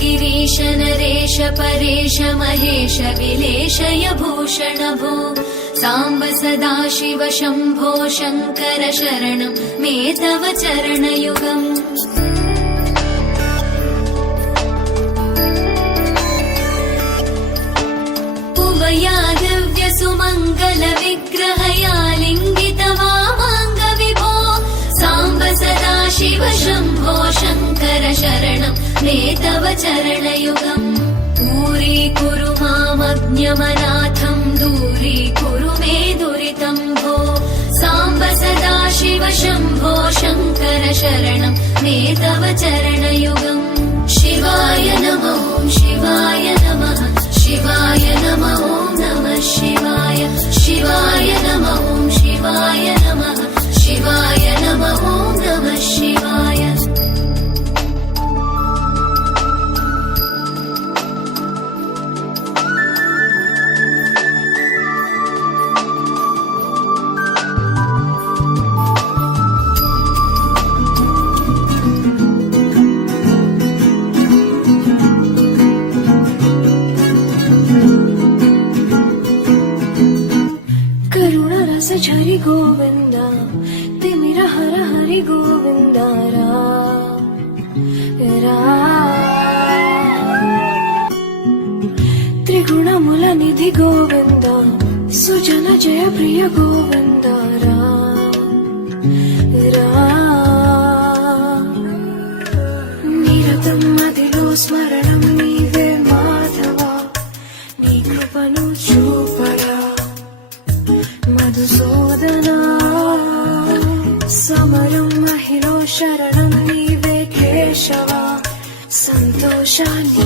गिरीश नरेश परेश महेश विलेशय भूषण भो साम्ब सदाशिव शम्भो शङ्कर शरणं मे तव चरणयुगम् उभया दिव्य सुमङ्गल विग्रहया लिङ्गित वामाङ्ग विभो साम्ब सदाशिव शम्भो शङ्कर शरणं मे तव चरणयुगम् दूरीकुरु मामज्ञमनाथं दूरीकुरु मे दुरितं भो साम्ब सदाशिव शम्भो शङ्कर शरणं मे तव चरणयुगम् शिवाय नमः शिवाय नमः शिवाय नमः नमः शिवाय शिवाय नमः शिवाय नमः शिवाय नमः नमः शिवाय हरि गोविंद तिमिर हर हरि गोविंद त्रिगुणमुल निधि गोविंद सुजन जय प्रिय गोविंद निरतं मदिलो स्मरणं नीवे माधव नी कृपनु चूपड़ा मधुसूदना समरं महिलो शरणं नीवे केशव संतोषानीयरा